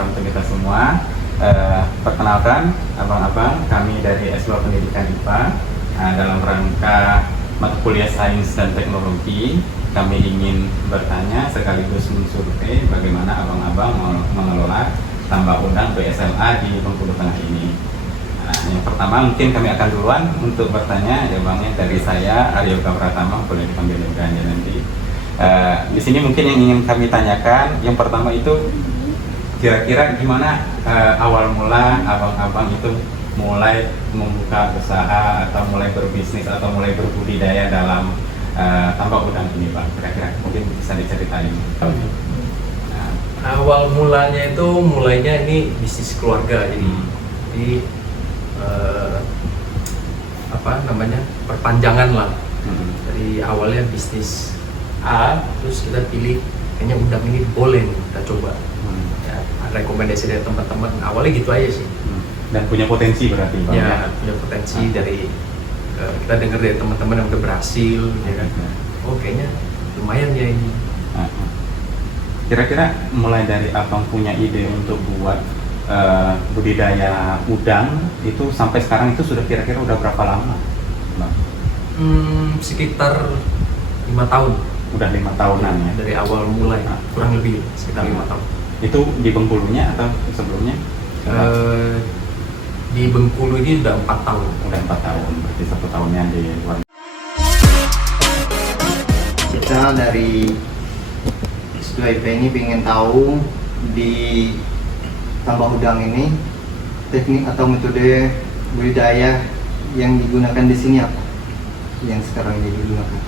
sejahtera untuk kita semua. Perkenalkan, abang-abang, kami dari S2 Pendidikan IPA. Dalam rangka mata kuliah Sains dan Teknologi, kami ingin bertanya sekaligus mensurvei bagaimana abang-abang mengelola tambak udang PSLA di Bengkulu Tengah ini. Yang pertama mungkin kami akan duluan untuk bertanya, ya bangnya dari saya Aryo Pratama, boleh dipanggil juga nanti. Di sini mungkin yang ingin kami tanyakan, yang pertama itu kira-kira gimana awal mula abang-abang itu mulai membuka usaha atau mulai berbisnis atau mulai berbudidaya dalam tambak udang ini, Bang? Kira-kira mungkin bisa diceritain. Awal mulanya itu ini bisnis keluarga, jadi perpanjangan lah. Dari awalnya bisnis A, terus kita pilih kayaknya udang ini boleh nih kita coba. Ya, rekomendasi dari teman-teman, awalnya gitu aja sih. Dan punya potensi berarti, Bang? Ya, punya potensi dari kita dengar dari teman-teman yang udah berhasil, ya kan? Oh, kayaknya lumayan ya ini. Kira-kira mulai dari abang punya ide untuk buat budidaya udang itu sampai sekarang itu sudah kira-kira udah berapa lama, Bang? Sekitar 5 tahun. Udah 5 tahunan ya? Dari awal mulai, kurang lebih sekitar 5 tahun. Itu di Bengkulunya atau sebelumnya? Di Bengkulu ini udah 4 tahun. Udah 4 tahun, berarti 1 tahunnya di luar. Kita dari S2IP ini ingin tahu di tambak udang ini teknik atau metode budidaya yang digunakan di sini apa? Yang sekarang ini digunakan.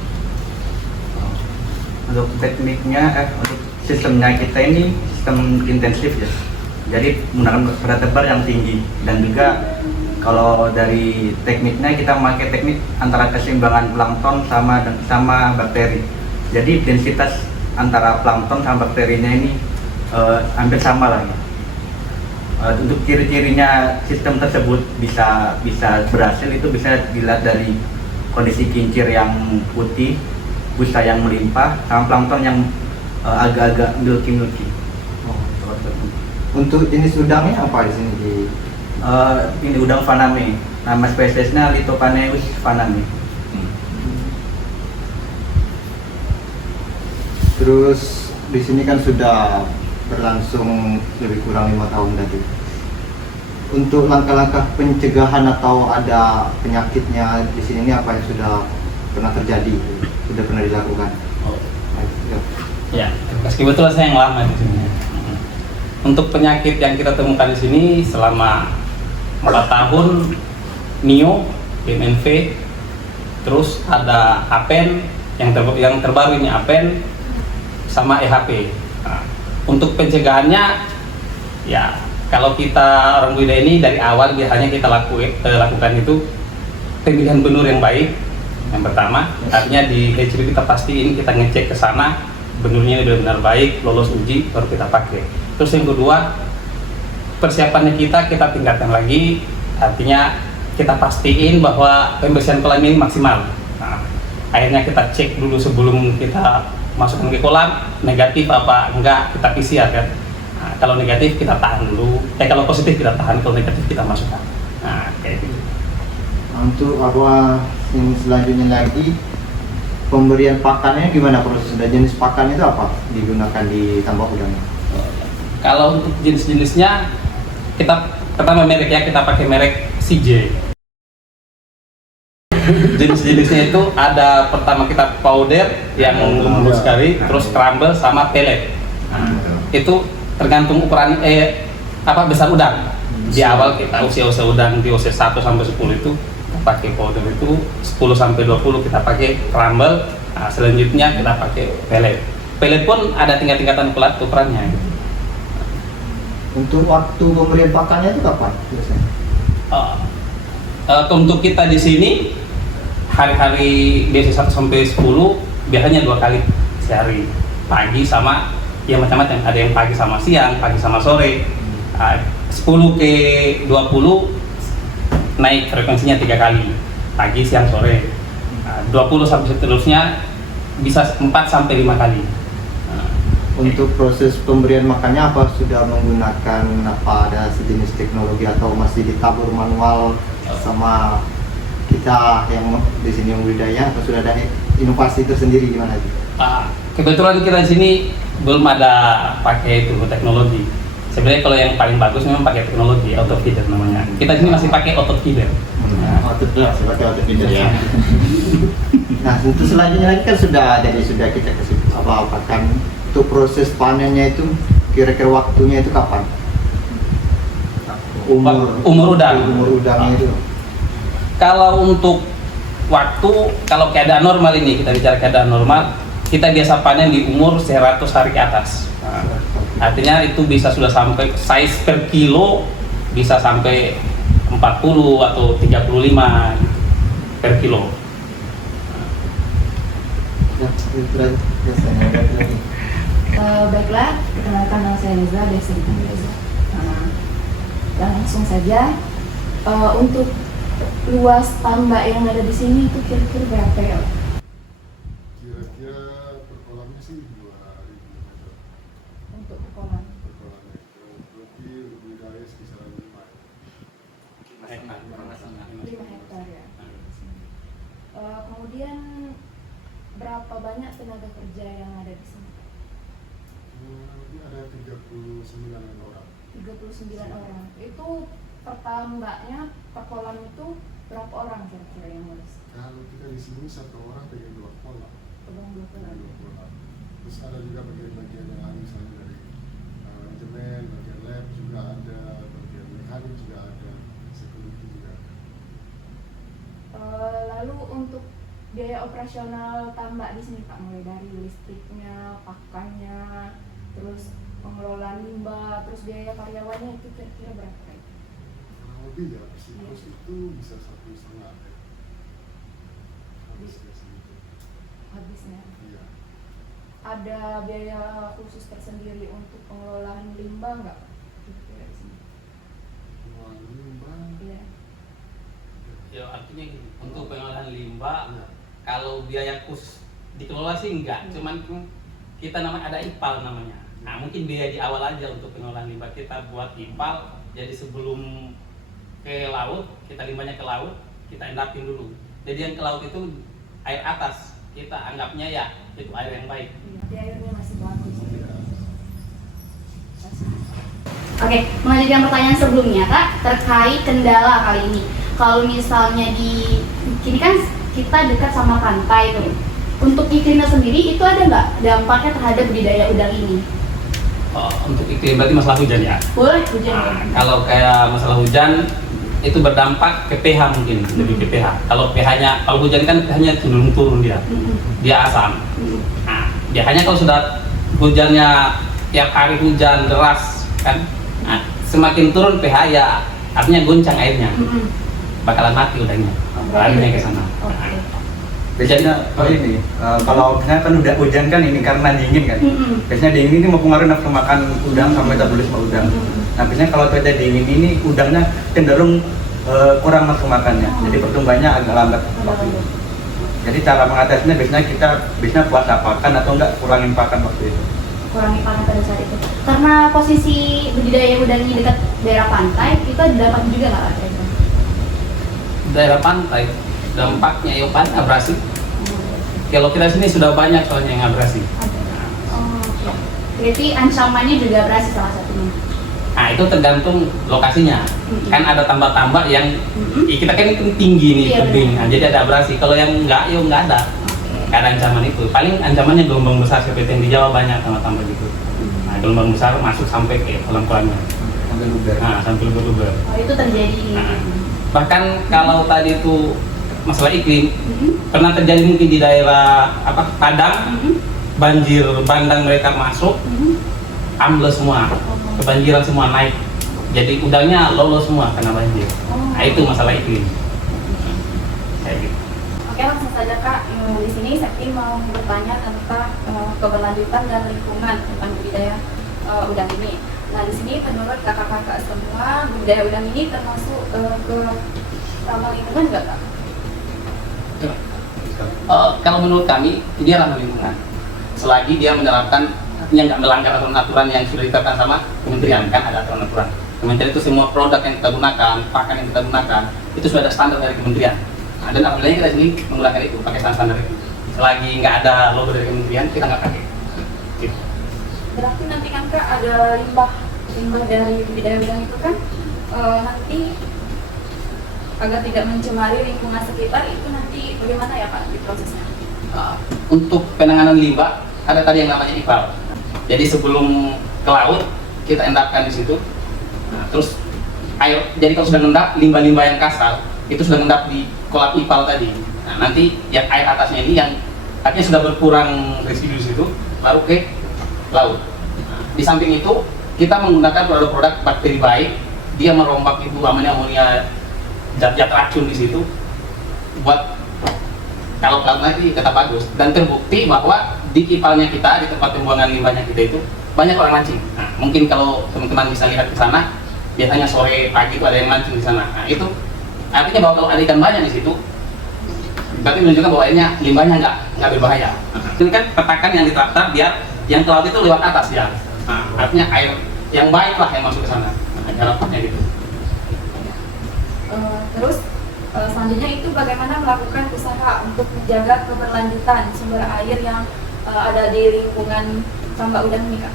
Untuk tekniknya, untuk sistemnya kita ini sistem intensif ya. Jadi menggunakan berat tebar yang tinggi, dan juga kalau dari tekniknya kita memakai teknik antara keseimbangan plankton sama bakteri. Jadi densitas antara plankton sama bakterinya ini hampir sama lah ya. Untuk ciri-cirinya sistem tersebut bisa berhasil itu bisa dilihat dari kondisi kincir yang putih, busa yang melimpah, sama plankton yang agak-agak milky. Untuk jenis udangnya apa di sini? Ini udang faname, nama spesiesnya Lithopaneus faname. Terus di sini kan sudah berlangsung lebih kurang 5 tahun tadi. Untuk langkah-langkah pencegahan atau ada penyakitnya di sini ini apa yang sudah pernah terjadi, sudah pernah dilakukan? Ya, meski betul saya yang lama di sini. Untuk penyakit yang kita temukan di sini selama 4 tahun, NIO, MNV, terus ada APEN, yang terbaru ini APEN, sama EHP. Nah, untuk pencegahannya, ya kalau kita orang budidaya ini dari awal biasanya kita lakukan itu pemilihan benur yang baik. Yang pertama, artinya di hatchery kita pastiin kita ngecek ke sana benurnya ini benar-benar baik, lolos uji, baru kita pakai. Terus yang kedua, persiapannya kita tingkatkan lagi, artinya kita pastiin bahwa pembersihan kolam ini maksimal. Nah, akhirnya kita cek dulu sebelum kita masukkan ke kolam, negatif apa enggak, kita PCR kan. Nah, kalau negatif kita tahan dulu, kalau positif kita tahan, kalau negatif kita masukkan. Nah, kayak gitu. Untuk apa yang selanjutnya lagi, pemberian pakannya gimana prosesnya? Jenis pakan itu apa digunakan di tambak udang? Kalau untuk jenis-jenisnya, kita pertama mereknya kita pakai merek CJ. Jenis-jenisnya itu ada pertama kita powder yang lembut sekali, terus crumble sama pellet. Itu tergantung ukuran besar udang. Di awal kita usia udang di usia 1 sampai 10 itu pakai powder itu 10 sampai 20 kita pakai crumble. Nah, selanjutnya kita pakai pellet. Pellet pun ada tingkat-tingkatan ukurannya. Untuk waktu pemberian pakannya itu kapan biasanya? Untuk kita di sini hari-hari biasa 1 sampai 10 biasanya 2 kali sehari, pagi sama ya macam-macam, ada yang pagi sama siang, pagi sama sore. 10 ke 20 naik frekuensinya 3 kali, pagi, siang, sore. 20 sampai seterusnya bisa 4 sampai 5 kali. Untuk proses pemberian makannya apa sudah menggunakan apa ada sejenis teknologi atau masih ditabur manual sama kita yang di sini yang budidaya, atau sudah ada inovasi tersendiri gimana sih? Kebetulan kita di sini belum ada pakai itu teknologi. Sebenarnya kalau yang paling bagus memang pakai teknologi auto feeder namanya. Kita di sini masih pakai auto feeder. Seperti auto feeder ya. Nah, untuk selanjutnya lagi kan sudah kita kasih apa kan untuk proses panennya itu kira-kira waktunya itu kapan? Umur udangnya itu. Kalau untuk waktu, kalau keadaan normal ini, kita bicara keadaan normal, kita biasa panen di umur 100 hari ke atas. Artinya itu bisa sudah sampai size per kilo bisa sampai 40 atau 35 per kilo. Baiklah, perkenalkan nama saya Reza, biasa dipanggil Reza. Dan langsung saja, untuk luas tambak yang ada di sini itu kira-kira berapa ya? Kira-kira per kolamnya sih 2.000 meter Untuk kolam per kolamnya. Berarti budidaya sekitar 5 hektar ya. Kemudian berapa banyak tenaga kerja yang ada di sini? Ini ada 39 orang. 39 orang. Itu per tambaknya, per kolam itu berapa orang kira-kira yang ngurus? Kalau kita di sini satu orang pegang 2 kolam. Pegang 2 kolam. Terus ada juga bagian-bagian yang lain, misalnya dari manajemen, bagian lab juga ada, bagian mekanik juga ada, security juga ada. Lalu untuk biaya operasional tambak di sini Pak, mulai dari listriknya, pakannya, terus pengelolaan limbah, terus biaya karyawannya itu kira-kira berapa? Kurang lebih ya, siklus itu bisa 1,5 ya. Habisnya segitu. Habisnya. Iya. Ada biaya khusus tersendiri untuk pengelolaan limbah nggak? Kira-kira di sini. Pengelolaan limbah. Iya. Ya, artinya gini, untuk pengolahan limbah, Iya. kalau biaya khusus dikelola sih enggak, cuman kita namanya ada IPAL namanya. Nah, mungkin biaya di awal aja untuk pengolahan limbah, kita buat IPAL, jadi sebelum ke laut, kita limbahnya ke laut, kita endapin dulu. Jadi yang ke laut itu air atas, kita anggapnya ya itu air yang baik. Tapi airnya masih bagus. Oke, melanjutkan pertanyaan sebelumnya Kak, terkait kendala kali ini. Kalau misalnya di sini kan kita dekat sama pantai tuh. Untuk iklimnya sendiri itu ada nggak dampaknya terhadap budidaya udang ini? Untuk iklim berarti masalah hujan ya. Boleh hujan. Nah, kalau kayak masalah hujan itu berdampak ke pH mungkin lebih ke pH. Kalau pH-nya, kalau hujan kan pH-nya cenderung turun dia asam. Nah, biasanya kalau sudah hujannya tiap hari hujan deras kan, nah, semakin turun pH ya artinya goncang airnya, bakalan mati udangnya. Larinya ke sana. Biasanya kalau misalnya kan udah hujan kan ini karena dingin kan. Biasanya dingin ini mempengaruhi nafsu makan udang sampai metabolisme udang. Nah biasanya kalau cuaca dingin ini udangnya cenderung kurang nafsu makannya, jadi pertumbuhannya agak lambat waktu itu. Jadi cara mengatasinya biasanya puasa pakan atau enggak kurangin pakan waktu itu. Kurangi pakan pada saat itu. Karena posisi budidaya udangnya dekat daerah pantai, itu ada dampak juga nggak Kak? Daerah pantai dampaknya ya paling abrasi. Kalau kita sini sudah banyak soalnya yang abrasi. Oh, oke. Berarti ancamannya juga abrasi salah satunya. Nah itu tergantung lokasinya. Kan ada tambak-tambak yang kita kan itu tinggi nih Iya, tebing, benar. nah, jadi ada abrasi. Kalau yang enggak, ya enggak ada. Nggak ada ancaman itu. Paling ancamannya gelombang besar seperti yang di Jawa banyak tambak-tambak gitu. Nah gelombang besar masuk sampai ke kolam-kolamnya. Sampai luber. Nah sampai luber-luber. Oh itu terjadi. Nah, bahkan kalau tadi itu masalah iklim, pernah terjadi mungkin di daerah Padang, banjir bandang mereka masuk, ambles semua, kebanjiran semua naik, jadi udangnya lolos semua karena banjir. Nah itu masalah iklim. Kayak gitu. Oke, langsung saja Kak. Di sini Septi mau bertanya tentang keberlanjutan dan lingkungan tentang budidaya udang ini. Nah, di sini menurut kakak-kakak semua, budidaya udang ini termasuk ke ramah lingkungan nggak Kak? Kalau menurut kami dia ramah lingkungan, selagi dia menerapkan artinya nggak melanggar aturan-aturan yang sudah ditetapkan sama kementerian. Kan ada aturan-aturan kementerian itu, semua produk yang kita gunakan, pakan yang kita gunakan itu sudah ada standar dari kementerian. Nah, dan alhamdulillah kita sini menggunakan itu, pakai standar itu. Selagi nggak ada logo dari kementerian, kita nggak pakai. Gitu. Berarti nanti kan Kak ada limbah dari budidaya udang itu kan nanti agar tidak mencemari lingkungan sekitar, itu nanti bagaimana ya Pak di prosesnya? Untuk penanganan limbah ada tadi yang namanya IPAL. Jadi sebelum ke laut kita endapkan di situ. Nah, terus air, jadi kalau sudah ngendap limbah-limbah yang kasar itu sudah ngendap di kolam IPAL tadi. Nah, nanti yang air atasnya ini yang artinya sudah berkurang residu di situ baru ke laut. Nah, di samping itu kita menggunakan produk-produk bakteri baik, dia merombak itu amonia zat-zat racun di situ buat kalau laut nanti tetap bagus. Dan terbukti bahwa di IPAL-nya kita, di tempat pembuangan limbahnya kita itu banyak orang mancing. Nah, mungkin kalau teman-teman bisa lihat ke sana, biasanya sore pagi itu ada yang mancing di sana. Nah, itu artinya bahwa kalau ada ikan banyak di situ, berarti menunjukkan bahwa ini limbahnya nggak berbahaya. Ini kan petakan yang diterapkan biar yang ke laut itu lewat atas ya. Nah, artinya air yang baik lah yang masuk ke sana. Nah, harapannya gitu. Terus selanjutnya itu bagaimana melakukan usaha untuk menjaga keberlanjutan sumber air yang ada di lingkungan tambak udang ini Kak?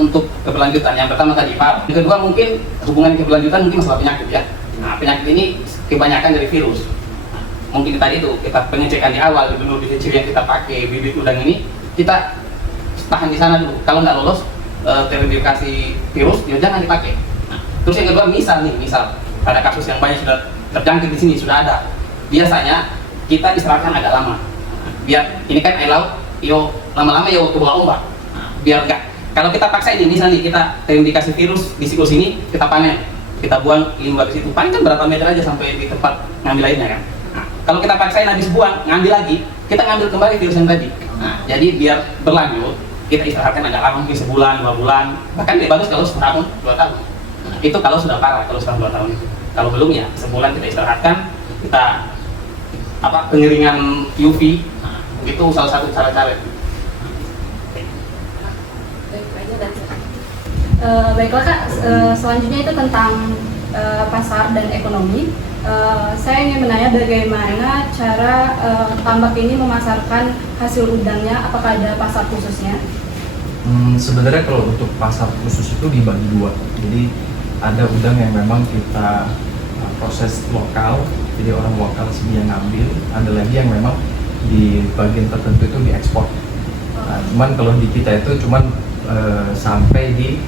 Untuk keberlanjutan, yang pertama tadi Pak, yang kedua mungkin hubungan keberlanjutan mungkin masalah penyakit ya. Nah, penyakit ini kebanyakan dari virus. Nah, mungkin tadi itu kita pengecekan di awal, di benur yang kita pakai bibit udang ini kita tahan di sana dulu. Kalau nggak lolos terindikasi virus, ya jangan dipakai. Nah, terus yang kedua misal ada kasus yang banyak sudah terjangkit di sini sudah ada. Biasanya kita istirahatkan agak lama. Nah, biar ini kan air laut, lama-lama ke bawah ombak. Nah, biar nggak. Kalau kita paksa ini, misalnya kita terindikasi virus di siklus ini, kita panen, kita buang limbah ke situ, paling kan berapa meter aja sampai di tempat ngambil airnya kan. Nah, kalau kita paksain habis buang, ngambil lagi, kita ngambil kembali virus yang tadi. Nah, jadi biar berlanjut, kita istirahatkan agak lama, mungkin sebulan, 2 bulan, bahkan lebih bagus kalau setahun, 2 tahun. Nah, itu kalau sudah parah, kalau sudah 2 tahun itu. Kalau belum ya, sebulan kita istirahatkan, kita pengeringan UV, nah, itu salah satu cara-cara. Baiklah Kak, selanjutnya itu tentang pasar dan ekonomi. Saya ingin menanya bagaimana cara tambak ini memasarkan hasil udangnya, apakah ada pasar khususnya? Sebenarnya kalau untuk pasar khusus itu dibagi 2. Jadi ada udang yang memang kita proses lokal, jadi orang lokal sendiri yang ngambil. Ada lagi yang memang di bagian tertentu itu diekspor. Nah, cuman kalau di kita itu cuman sampai di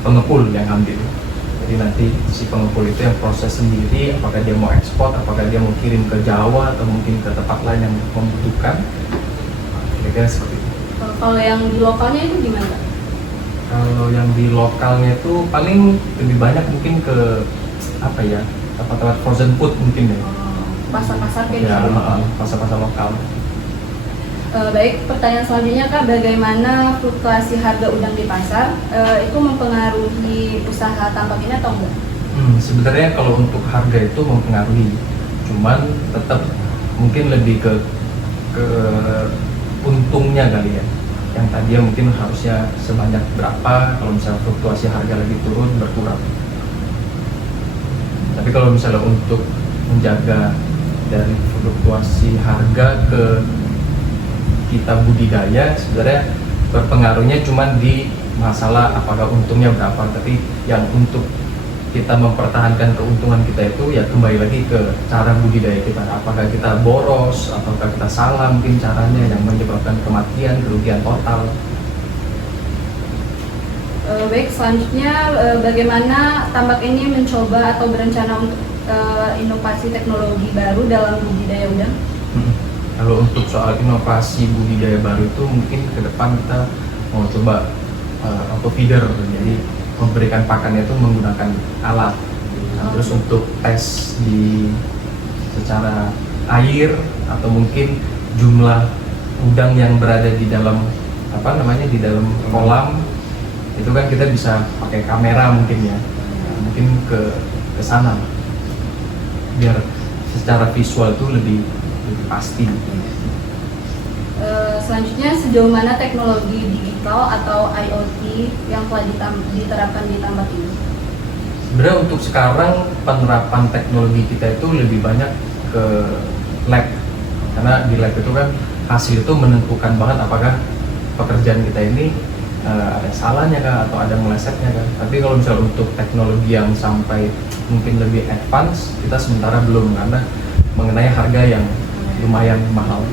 pengepul yang ambil. Jadi nanti si pengepul itu yang proses sendiri, apakah dia mau ekspor, apakah dia mau kirim ke Jawa atau mungkin ke tempat lain yang membutuhkan. Kira-kira seperti itu. Kalau yang di lokalnya itu gimana? Kalau yang di lokalnya itu paling lebih banyak mungkin ke tempat-tempat frozen food mungkin ya. Pasar-pasar kayak ya, gitu. Pasar-pasar lokal. Baik, pertanyaan selanjutnya Kak, bagaimana fluktuasi harga udang di pasar itu mempengaruhi usaha tambak ini atau enggak? Sebenarnya kalau untuk harga itu mempengaruhi, cuman tetap mungkin lebih ke untungnya kali ya. Yang tadinya mungkin harusnya sebanyak berapa, kalau misalnya fluktuasi harga lagi turun berkurang. Tapi kalau misalnya untuk menjaga dari fluktuasi harga ke kita budidaya, sebenarnya berpengaruhnya cuma di masalah apakah untungnya berapa, tapi yang untuk kita mempertahankan keuntungan kita itu ya kembali lagi ke cara budidaya kita, apakah kita boros, apakah kita salah mungkin caranya yang menyebabkan kematian, kerugian total. Baik, selanjutnya bagaimana tambak ini mencoba atau berencana untuk inovasi teknologi baru dalam budidaya udang? Kalau untuk soal inovasi budidaya baru itu mungkin ke depan kita mau coba auto feeder, jadi memberikan pakannya itu menggunakan alat. Nah, terus untuk tes secara air atau mungkin jumlah udang yang berada di dalam di dalam kolam itu kan kita bisa pakai kamera mungkin ya, mungkin ke sana biar secara visual itu lebih pasti. Selanjutnya, sejauh mana teknologi digital atau IoT yang telah diterapkan di tambak ini? Sebenarnya untuk sekarang penerapan teknologi kita itu lebih banyak ke lab, karena di lab itu kan hasil itu menentukan banget apakah pekerjaan kita ini ada salahnya kah atau ada melesetnya kah. Tapi kalau misalnya untuk teknologi yang sampai mungkin lebih advance, kita sementara belum, karena mengenai harga yang lumayan mahal.